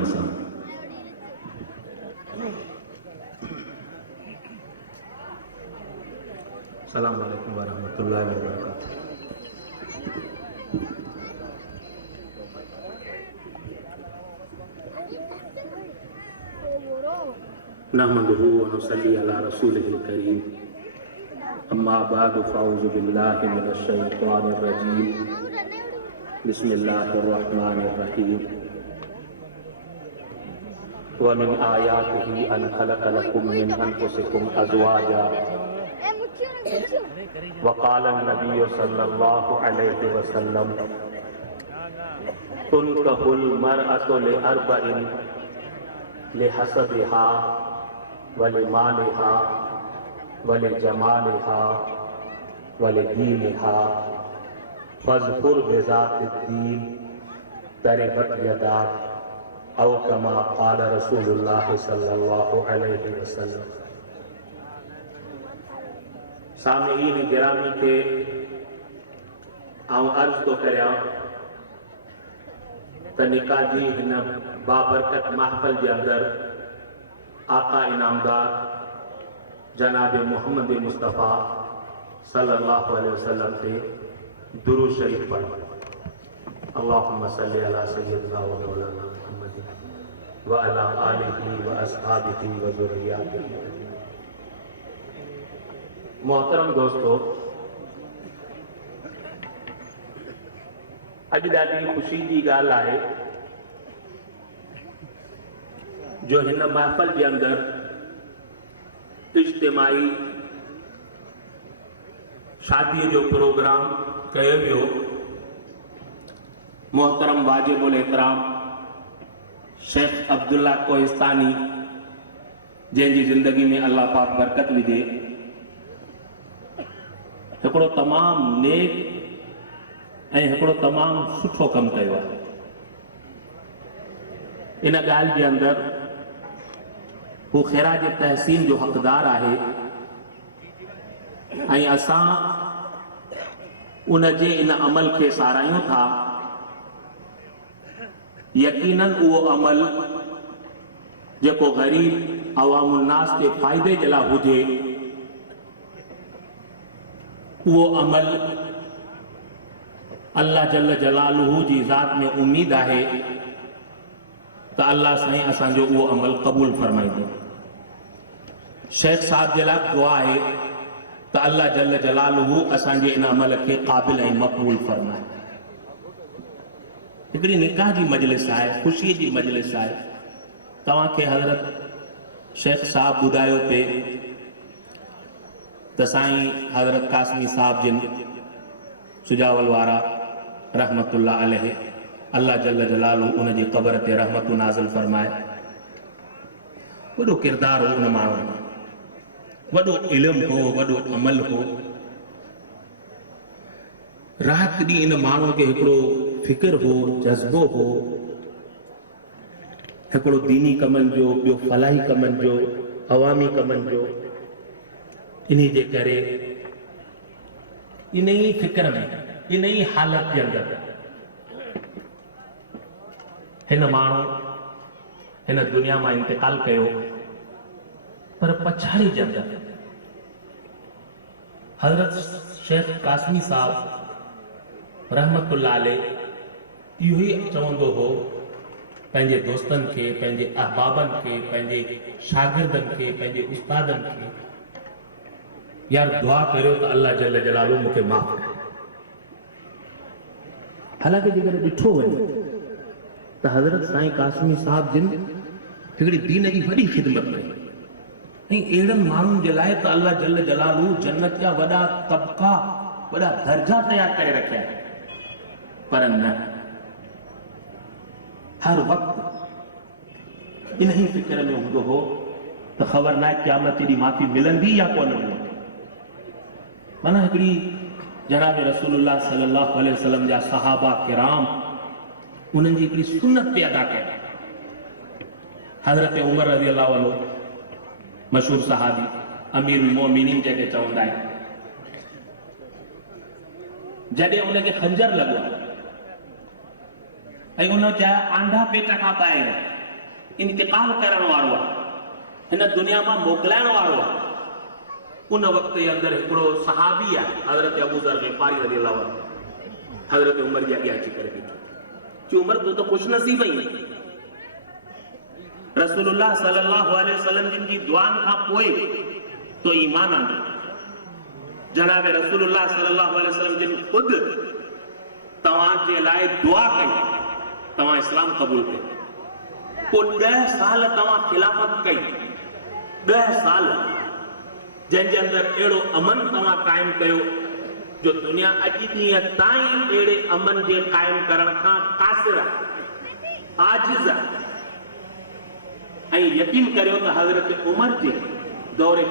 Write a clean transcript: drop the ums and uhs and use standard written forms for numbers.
अमल सां। अस्सलाम वालेकुम वरहमतुल्लाहि वबरकातुहू। नहमदुहु व नुसल्ली अला रसूलिहिल करीम। अम्मा बादु फ़अऊज़ु बिल्लाहि मिनश शैतानिर रजीम। बिस्मिल्लाहिर रहमानिर रहीम। व मिन आयातिही अन खलक़ लकुम मिन अनफुसिकुम अज़वाजा। व क़ाला नबिय्यु सल्लल्लाहु अलैहि वसल्लम तुनकहुल मरअतु लिअर्बइन लिहसबिहा व लिमालिहा व लिजमालिहा व लिदीनिहा फ़ज़्फ़ुर बिज़ातिद्दीन तरिबत यदाक औ कमा क़ाल रसूलुल्लाह सल्लल्लाहु अलैहि वसल्लम। सामईन गिरामी के आऊं अर्ज़ तो करियां त निकाह जी हिन बाबरकत महफ़िल जे अंदर आका इनामदार जनाब मोहम्मद मुस्तफ़ा सल्लल्लाहु अलैहि वसल्लम ते दुरूद शरीफ पढ़। अल्लाहुम्मा सल्लि अला सय्यिदिना व मौलाना मुहम्मद व अला आलिहि व अस्हाबिहि व ज़ुर्रिय्यतिहि। मोहतरम दोस्तों, अज ॾाढी ख़ुशी जी ॻाल्हि आहे जो हिन महफ़िल जे अंदर इज्तिमाई शादीअ जो प्रोग्राम कयो वियो। मोहतरम वाजिबुल एहतराम शेख अब्दुल्ला कोहिस्तानी, जंहिंजी ज़िंदगी में अल्लाह पाक बरकत विझे, हिकिड़ो तमामु नेक ऐं हिकिड़ो तमामु सुठो कमु कयो आहे। इन ॻाल्हि जे अंदरि हू ख़िराज तहसीन जो हक़दार आहे ऐं असां उन जे इन अमल खे सारायूं था। यकीनन उहो अमल जेको ग़रीब अवामुन्नास जे फ़ाइदे जे लाइ हुजे, उहो अमल अल्लाह जल्ल जलालुहू जी ज़ात में उम्मीद आहे त अल्लाह साईं असांजो उहो अमल क़बूल फरमाईंदो। शेख साहब जे लाइ दुआ आहे त अल्लाह जल्ल जलालुहू असांजे इन अमल खे क़ाबिल ऐं मक़बूल फरमाए। हिकिड़ी निकाह जी मजलिस आहे, ख़ुशीअ जी मजलिस आहे। तव्हांखे हज़रत शेख साहब ॿुधायो पे त साईं हज़रत कासमी साहब जिन सुजावल वारा रहमतुल्लाह अलैहि, अल्लाह जल्ल जलालु उन जी क़बर ते रहमतु नाज़िल फरमाए। वॾो किरदारु हो उन माण्हू, वॾो इल्मु हो, वॾो अमल हो। रात ॾींहुं इन माण्हूअ खे हिकिड़ो फ़िक्र हो, जज़्बो हो, हिकिड़ो दीनी कमनि जो, ॿियो फलाही कमनि जो, अवामी कमनि जो। इन जे करे इन ई फ़िक्र में, इन ई हालत जे अंदरि हिन माण्हू हिन दुनिया मां इंतिकाल कयो। पर पछाड़ी जे अंदरि हज़रत शेख कासमी साहब रहमतुल्लाह अलैह इहो ई चवंदो हो पंहिंजे दोस्तनि खे, पंहिंजे अहबाबनि खे, पंहिंजे शागिर्दनि खे, पंहिंजे उस्तादनि खे, यार दुआ करियो त अल्लाह जल्ल जलालु मूंखे माफ़ करे। हालांकि जेकर ॾिठो वञे त हज़रत साईं कासमी साहब जिन हिकिड़ी दीन जी वॾी ख़िदमत कई ऐं अहिड़नि माण्हुनि जे लाइ त अल्लाह जल्ल जलालु जन्नत जा वॾा तबका, वॾा दर्जा तयार करे रखिया। पर न, हर वक़्तु इन ही फ़िक्र में हूंदो हो त ख़बर न आहे क़यामत जी माफ़ी मिलंदी या कोन मिलंदी। माना हिकिड़ी जनाब रसूलुल्लाह सल्लल्लाहु अलैहि वसल्लम जा सहाबा किराम उन्हनि जी हिकिड़ी सुन्नत ते अदा कई। हज़रत उमर रज़ी अल्लाहु अन्हु मशहूर सहाबी, अमीरुल मोमिनीन जंहिंखे चवंदा आहिनि, जॾहिं उनखे खंजर लॻो ऐं उन चया आंधा पेट खां ॿाहिरि इंतकाल करण वारो आहे, हिन दुनिया मां मोकिलाइण वारो आहे। उन वक्त जे अंदरि हिकिड़ो सहाबी आहे हज़रत अबू ज़र ग़िफ़ारी रज़ियल्लाहु अन्हु, हज़रत उमर जे अॻियां अची करे बीठो कि उमर तूं त ख़ुशनसीब आहीं, रसूलुल्लाह सल्लल्लाहु अलैहि वसल्लम जिन जी दुआन खां पोइ तो ईमान आंदो। जनाब रसूलुल्लाह सल्लल्लाहु अलैहि वसल्लम जिन खुद तव्हां जे लाइ दुआ कई, तव्हां इस्लाम क़बूल कयो, पोइ 10 साल तव्हां खिलाफ़त कई, 10 साल जंहिंजे अंदरि अहिड़ो अमन तव्हां क़ाइमु कयो जो दुनिया अॼु ॾींहं ताईं अहिड़े अमन जे क़ाइमु करण खां क़ासिर आहे, आजिज़ आहे। ऐं यकीन करियो त हज़रत उमर जे दौरे